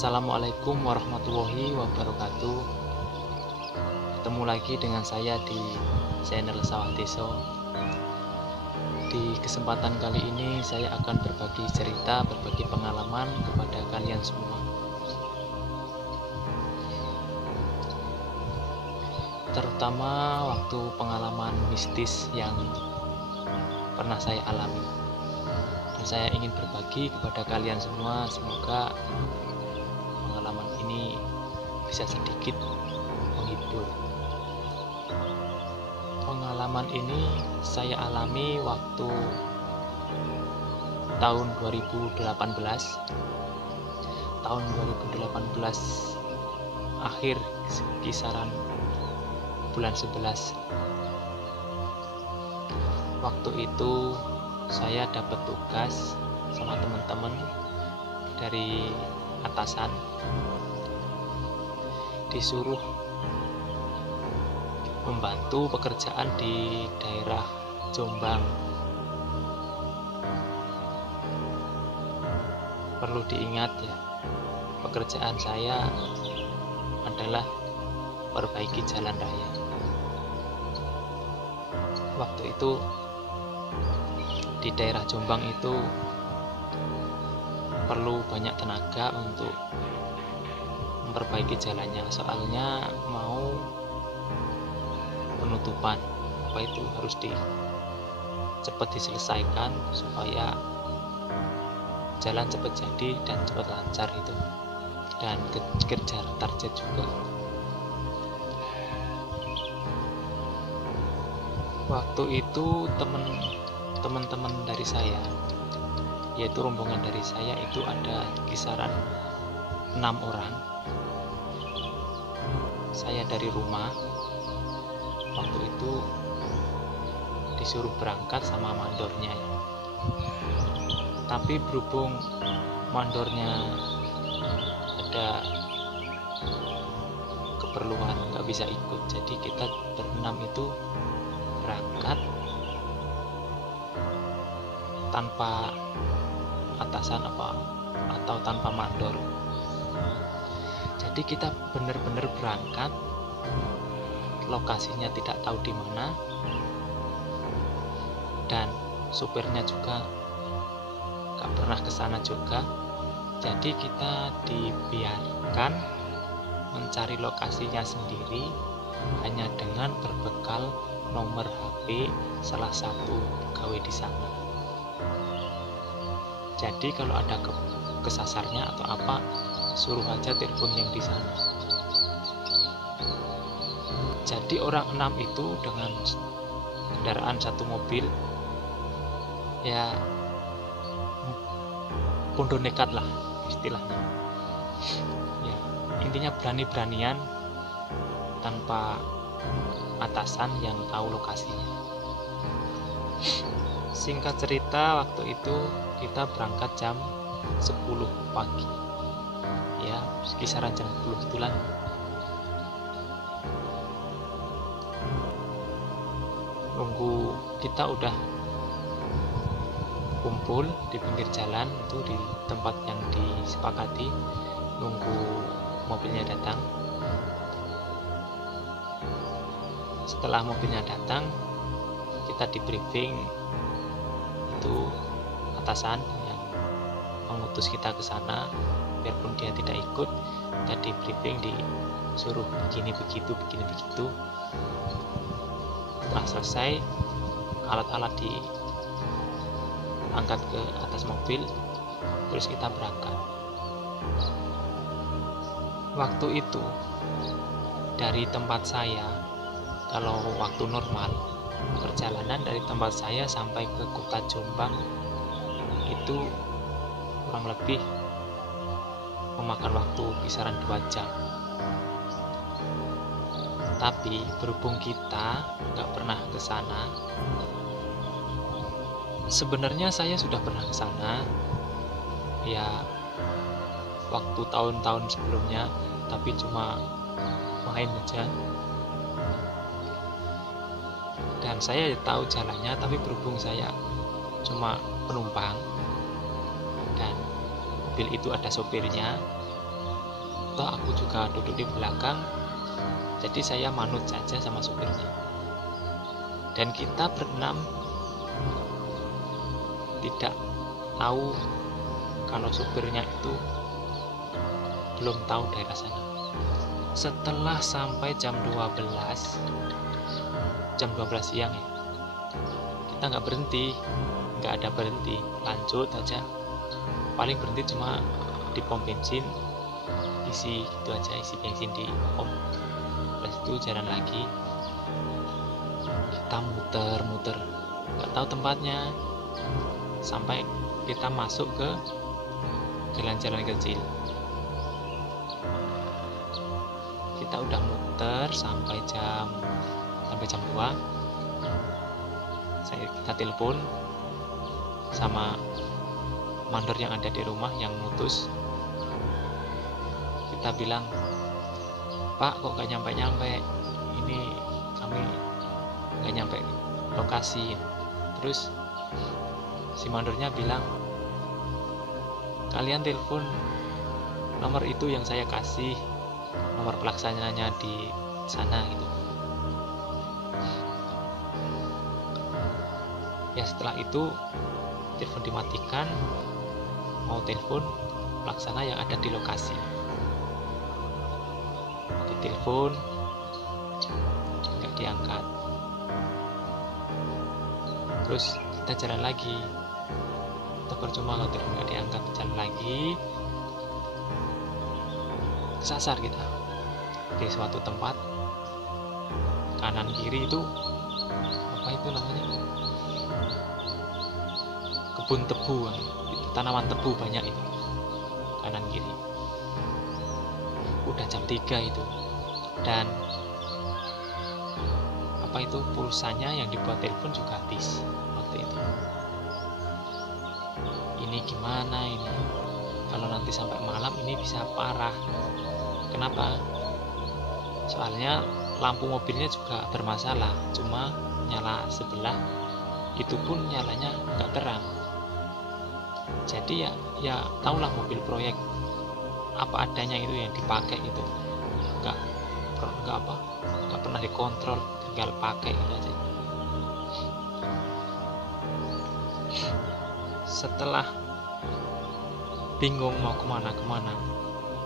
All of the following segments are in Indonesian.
Assalamualaikum warahmatullahi wabarakatuh. Ketemu lagi dengan saya di channel Sawah Deso. Di kesempatan kali ini saya akan berbagi cerita, berbagi pengalaman kepada kalian semua. Terutama waktu pengalaman mistis yang pernah saya alami. Dan saya ingin berbagi kepada kalian semua, semoga pengalaman ini bisa sedikit menghibur. Pengalaman ini saya alami waktu tahun 2018. Tahun 2018 akhir, kisaran bulan 11. Waktu itu saya dapat tugas sama teman-teman dari atasan, disuruh membantu pekerjaan di daerah Jombang. Perlu diingat ya, pekerjaan saya adalah perbaiki jalan raya. Waktu itu di daerah Jombang itu perlu banyak tenaga untuk memperbaiki jalannya, soalnya mau penutupan. Apa itu harus cepat diselesaikan supaya jalan cepat jadi dan cepat lancar itu, dan kejar target juga. Waktu itu teman-teman dari saya, yaitu rombongan dari saya itu ada kisaran 6 orang. Saya dari rumah waktu itu disuruh berangkat sama mandornya ya. Tapi berhubung mandornya ada keperluan nggak bisa ikut, jadi kita berenam itu berangkat tanpa atasan atau tanpa mandor. Jadi kita benar-benar berangkat, lokasinya tidak tahu di mana, dan supirnya juga gak pernah ke sana juga. Jadi kita dibiarkan mencari lokasinya sendiri hanya dengan berbekal nomor HP salah satu pegawai di sana. Jadi kalau ada kesasarnya atau apa, suruh aja telepon yang di sana. Jadi orang 6 itu dengan kendaraan satu mobil, ya bondo nekat lah istilahnya. Ya, intinya berani-beranian tanpa atasan yang tahu lokasinya. Singkat cerita, waktu itu kita berangkat jam 10 pagi. Ya, kisaran jam 10 itulah. Nunggu, kita udah kumpul di pinggir jalan itu di tempat yang disepakati, nunggu mobilnya datang. Setelah mobilnya datang, kita di briefing, itu atasan yang mengutus kita ke sana, biarpun dia tidak ikut, kita di briefing, disuruh begini begitu. Setelah selesai, alat-alat diangkat ke atas mobil, terus kita berangkat. Waktu itu dari tempat saya, kalau waktu normal, perjalanan dari tempat saya sampai ke kota Jombang itu kurang lebih memakan waktu kisaran 2 jam. Tapi berhubung kita nggak pernah ke sana, sebenarnya saya sudah pernah ke sana ya waktu tahun-tahun sebelumnya, tapi cuma main aja. Dan saya tahu jalannya, tapi berhubung saya cuma penumpang dan mobil itu ada sopirnya, toh aku juga duduk di belakang, jadi saya manut saja sama supirnya. Dan kita berenam tidak tahu kalau supirnya itu belum tahu daerah sana. Setelah sampai jam 12 siang ya, kita nggak berhenti, nggak ada berhenti, lanjut aja. Paling berhenti cuma di pom bensin, isi gitu aja, isi bensin di pom. Terus itu jalan lagi, kita muter-muter, nggak tahu tempatnya, sampai kita masuk ke jalan-jalan kecil. Kita udah muter sampai jam 2. Kita telepon sama mandor yang ada di rumah yang mutus. Kita bilang, Pak, kok gak nyampe-nyampe, ini kami gak nyampe lokasi. Terus si mandornya bilang, kalian telepon nomor itu yang saya kasih, nomor pelaksananya di sana gitu. Ya setelah itu telepon dimatikan, mau telepon pelaksana yang ada di lokasi. Ditelepon nggak diangkat. Terus kita jalan lagi, kita percuma kalau telepon nggak diangkat, jalan lagi. Kesasar kita di suatu tempat, kanan kiri itu apa itu namanya, kebun tebu, tanaman tebu banyak itu kanan kiri. Udah jam 3 itu, dan apa itu, pulsanya yang dibuat telepon juga habis waktu itu. Ini gimana ini, kalau nanti sampai malam ini bisa parah. Kenapa? Soalnya lampu mobilnya juga bermasalah, cuma nyala sebelah, itu pun nyalanya nggak terang. Jadi ya tahulah mobil proyek, apa adanya itu yang dipakai itu, nggak pernah dikontrol, tinggal pakai gitu aja. Setelah bingung mau kemana,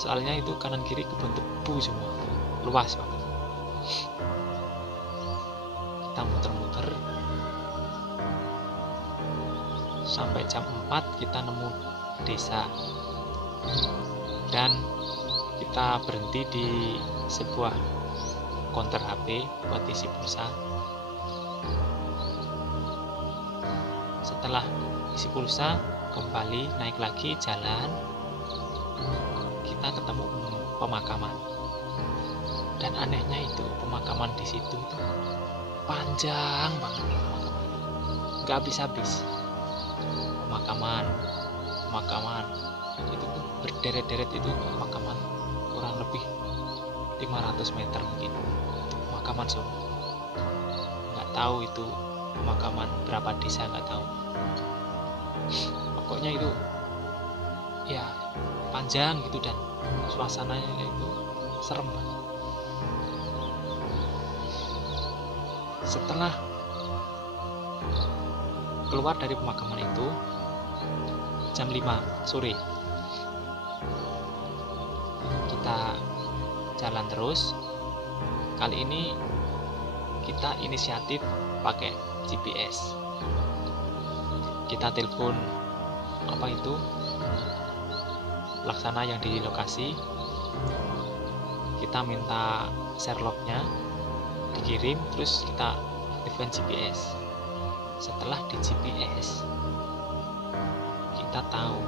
soalnya itu kanan kiri kebun tebu semua, luas banget. Kita muter-muter sampai jam 4 kita nemu desa, dan kita berhenti di sebuah konter HP buat isi pulsa. Setelah isi pulsa, kembali naik lagi jalan, kita ketemu pemakaman. Dan anehnya itu pemakaman di situ itu panjang banget, nggak habis-habis. Pemakaman itu tuh berderet-deret, itu pemakaman kurang lebih 500 meter mungkin. Itu pemakaman semua, nggak tahu itu pemakaman berapa desa, nggak tahu. Pokoknya itu ya panjang gitu, dan suasananya itu serem banget. Setelah keluar dari pemakaman itu jam 5 sore, kita jalan terus. Kali ini kita inisiatif pakai GPS. Kita telepon apa itu, pelaksana yang di lokasi, kita minta share lognya dikirim, terus kita aktifkan GPS. Setelah di GPS, kita tahu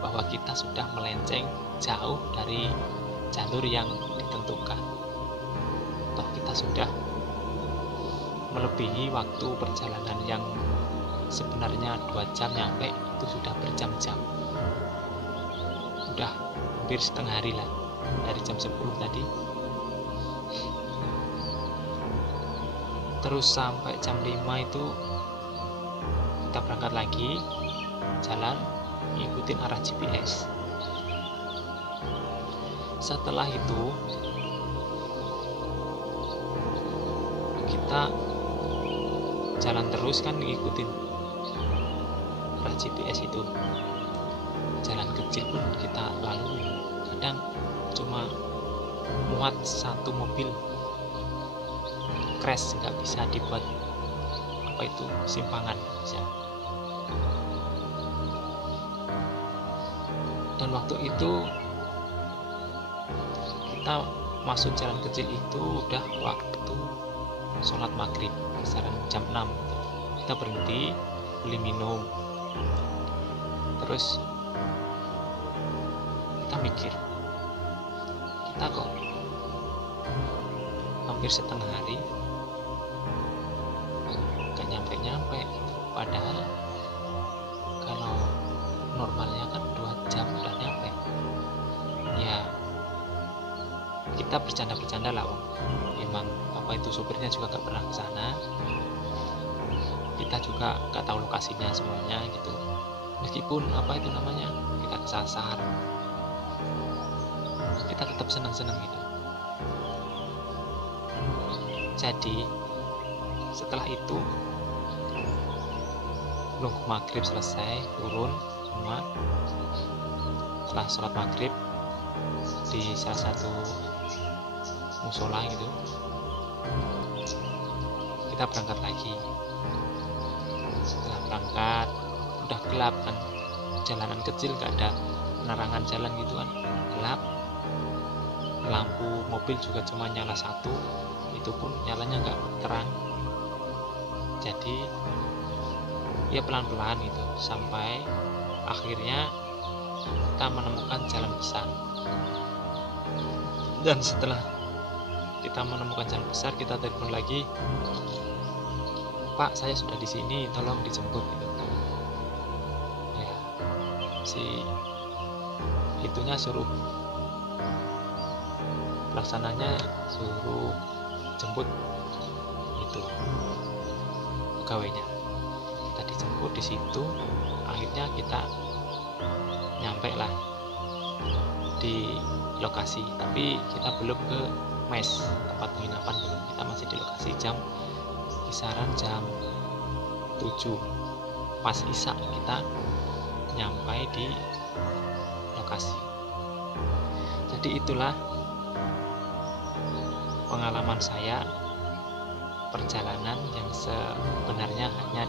bahwa kita sudah melenceng jauh dari jalur yang ditentukan. Toh kita sudah melebihi waktu perjalanan yang sebenarnya 2 jam nyampe, itu sudah berjam-jam. Udah hampir setengah hari lah dari jam 10 tadi. Terus sampai jam 5 itu kita berangkat lagi jalan, ngikutin arah GPS. Setelah itu kita jalan terus kan, ngikutin arah GPS itu. Jalan kecil pun kita lalui, kadang cuma muat satu mobil, crash, nggak bisa dibuat apa itu simpangan bisa. Dan waktu itu kita masuk jalan kecil itu udah waktu sholat maghrib, kisaran jam 6. Kita berhenti beli minum, terus kita mikir, kita kok hampir setengah hari gak nyampe-nyampe gitu. Padahal kalau normalnya kan 2 jam udah nyampe. Ya kita bercanda-bercanda lah, emang apa itu supirnya juga gak pernah ke sana, kita juga gak tahu lokasinya semuanya gitu. Meskipun apa itu namanya, kita kesasar, kita tetap senang-senang gitu. Jadi setelah itu nunggu maghrib selesai, turun semua. Setelah sholat maghrib di salah satu musola gitu, kita berangkat lagi. Setelah berangkat udah gelap kan, jalanan kecil gak ada penerangan jalan gitu kan, gelap, lampu mobil juga cuma nyala satu, itu pun nyalanya gak terang. Jadi ya pelan-pelan itu sampai akhirnya kita menemukan jalan besar. Dan setelah kita menemukan jalan besar, kita telepon lagi, "Pak, saya sudah di sini, tolong dijemput," gitu. Ya, si itunya suruh, pelaksananya suruh jemput itu pegawainya. Kita dijemput di situ, akhirnya kita nyampe lah di lokasi, tapi kita belum ke mes, tempat penginapan belum. Kita masih di lokasi, kisaran jam 7 pas isya kita nyampe di lokasi. Jadi itulah pengalaman saya perjalanan yang sebenarnya hanya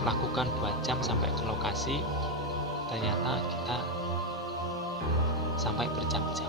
dilakukan 2 jam sampai ke lokasi, ternyata kita sampai berjam-jam.